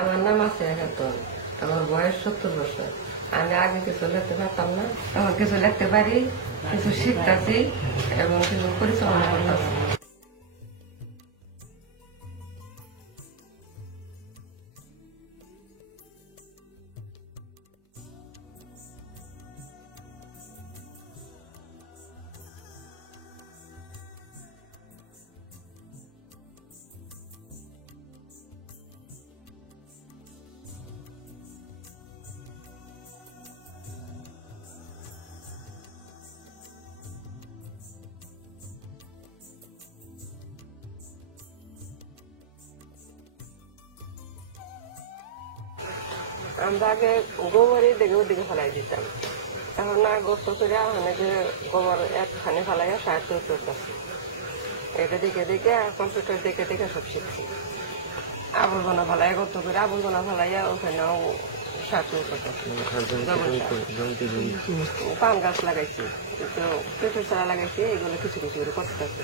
আমার নাম আছে খাতুন। আমার বয়স 70 বছর। আমি আগে কিছু লিখতে পারতাম না, এখন কিছু লিখতে পারি, কিছু শিখতেছি এবং কিছু পরিচালনা করতেছি। আমরা আগে গোবরের দিকে ওদিকে ফেলাই দিতাম, এখন না গোস্ত করে অনেকে গোবর একখানে ফেলাইয়া সাহায্য করতেছি। এটা দেখে দেখে কম্পিউটার দেখে দেখে সব শিখছি। আবর্জনা ফেলাই গর্ত করে আবর্জনা ফেলাইয়া ওখানেও সাহায্য করতেছি। পান গাছ লাগাইছি, কিন্তু পেঁপে চারা লাগাইছি, এগুলো কিছু কিছু করে করতেছি।